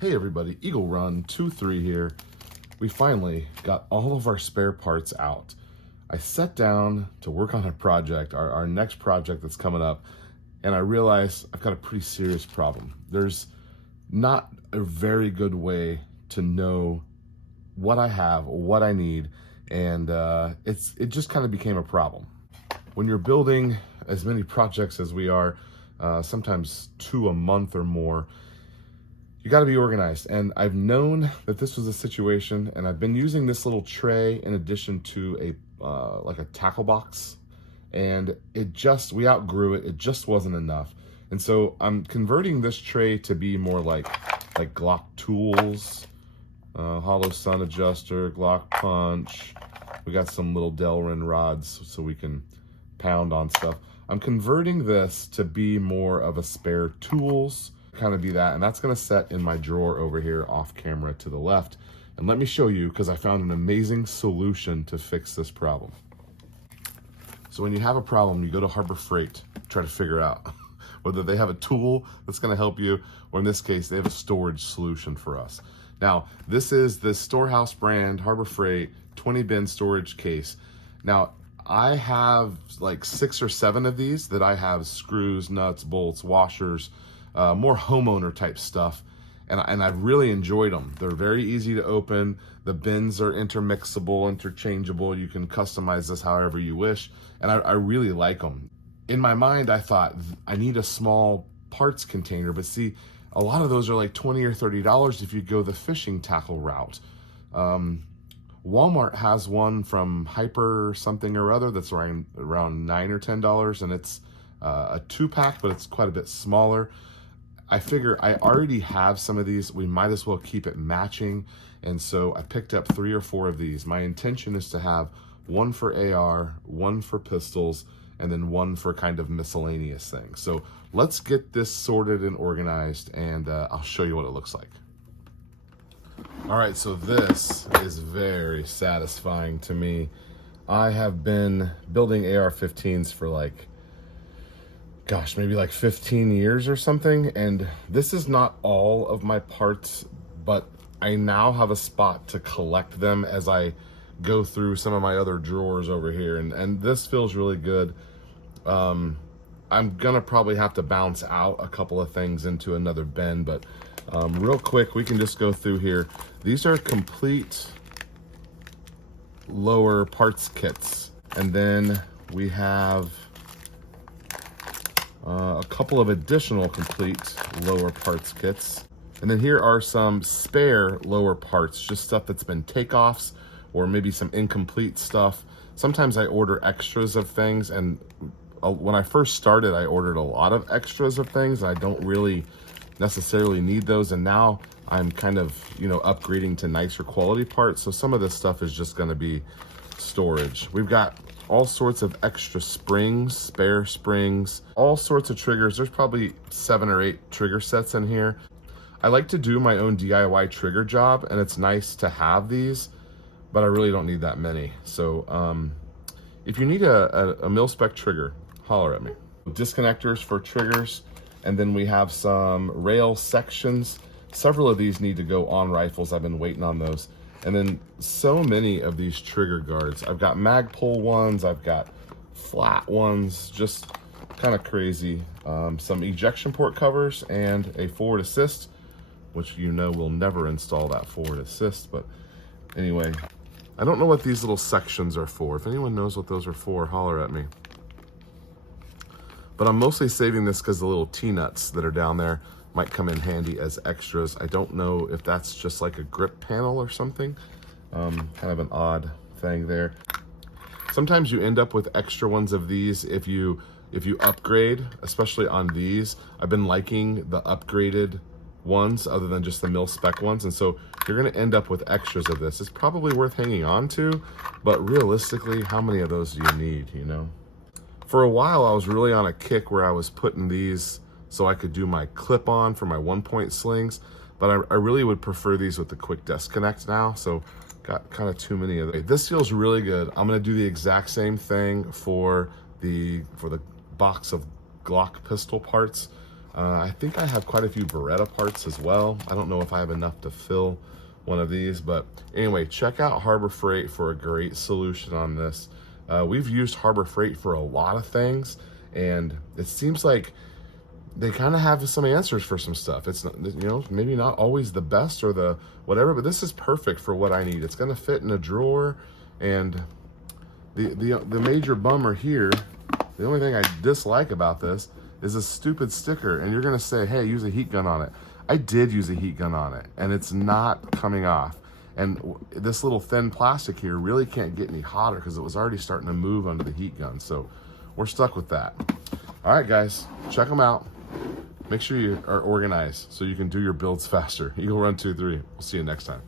Hey everybody, Eagle Run 2-3 here. We finally got all of our spare parts out. I sat down to work on a project, our next project that's coming up, and I realized I've got a pretty serious problem. There's not a very good way to know what I have, what I need, and it just kind of became a problem. When you're building as many projects as we are, sometimes 2 a month or more, you got to be organized. And I've known that this was a situation, and I've been using this little tray in addition to a like a tackle box, and we outgrew it. It just wasn't enough. And so I'm converting this tray to be more like Glock tools, hollow sun adjuster, Glock punch. We got some little Delrin rods so we can pound on stuff. I'm converting this to be more of a spare tools, kind of be that, and that's going to set in my drawer over here off camera to the left. And let me show you, because I found an amazing solution to fix this problem. So when you have a problem, you go to Harbor Freight, try to figure out whether they have a tool that's going to help you, or in this case, they have a storage solution for us. Now, this is the Storehouse brand Harbor Freight 20 bin storage case. Now, I have like 6 or 7 of these that I have screws, nuts, bolts, washers, more homeowner type stuff, and I've really enjoyed them. They're very easy to open. The bins are intermixable, interchangeable. You can customize this however you wish, and I really like them. In my mind, I thought I need a small parts container, but see, a lot of those are like $20 or $30 if you go the fishing tackle route. Walmart has one from Hyper something or other that's around $9 or $10, and it's a 2-pack, but it's quite a bit smaller. I figure I already have some of these. We might as well keep it matching. And so I picked up 3 or 4 of these. My intention is to have one for AR, one for pistols, and then one for kind of miscellaneous things. So let's get this sorted and organized, and I'll show you what it looks like. All right, so this is very satisfying to me. I have been building AR-15s for maybe like 15 years or something, and this is not all of my parts, but I now have a spot to collect them as I go through some of my other drawers over here, and this feels really good. I'm gonna probably have to bounce out a couple of things into another bin, but real quick, we can just go through here. These are complete lower parts kits, and then we have a couple of additional complete lower parts kits. And then here are some spare lower parts, just stuff that's been takeoffs or maybe some incomplete stuff. Sometimes I order extras of things, and when I first started, I ordered a lot of extras of things. I don't really necessarily need those, and now I'm kind of, upgrading to nicer quality parts. So some of this stuff is just gonna be storage. We've got all sorts of extra springs, spare springs, all sorts of triggers. There's probably 7 or 8 trigger sets in here. I like to do my own DIY trigger job, and it's nice to have these, but I really don't need that many. So if you need a mil-spec trigger, holler at me. Disconnectors for triggers, and then we have some rail sections. Several of these need to go on rifles. I've been waiting on those. And then so many of these trigger guards. I've got Magpul ones, I've got flat ones, just kind of crazy. Some ejection port covers and a forward assist, which we'll never install that forward assist, but anyway. I don't know what these little sections are for. If anyone knows what those are for, holler at me. But I'm mostly saving this because the little T-nuts that are down there might come in handy as extras. I don't know if that's just like a grip panel or something. Kind of an odd thing there. Sometimes you end up with extra ones of these if you upgrade, especially on these. I've been liking the upgraded ones other than just the mil-spec ones, and so you're gonna end up with extras of this. It's probably worth hanging on to, but realistically, how many of those do you need, For a while, I was really on a kick where I was putting these so I could do my clip-on for my 1-point slings, but I really would prefer these with the quick disconnect now, so got kind of too many of these. This feels really good. I'm gonna do the exact same thing for the box of Glock pistol parts. I think I have quite a few Beretta parts as well. I don't know if I have enough to fill one of these, but anyway, check out Harbor Freight for a great solution on this. We've used Harbor Freight for a lot of things, and it seems like they kind of have some answers for some stuff. It's, you know, maybe not always the best or the whatever, but this is perfect for what I need. It's going to fit in a drawer, and the major bummer here, the only thing I dislike about this is a stupid sticker. And you're going to say, hey, use a heat gun on it. I did use a heat gun on it, and it's not coming off. And this little thin plastic here really can't get any hotter because it was already starting to move under the heat gun. So we're stuck with that. All right, guys, check them out. Make sure you are organized so you can do your builds faster. Eagle Run 2-3. We'll see you next time.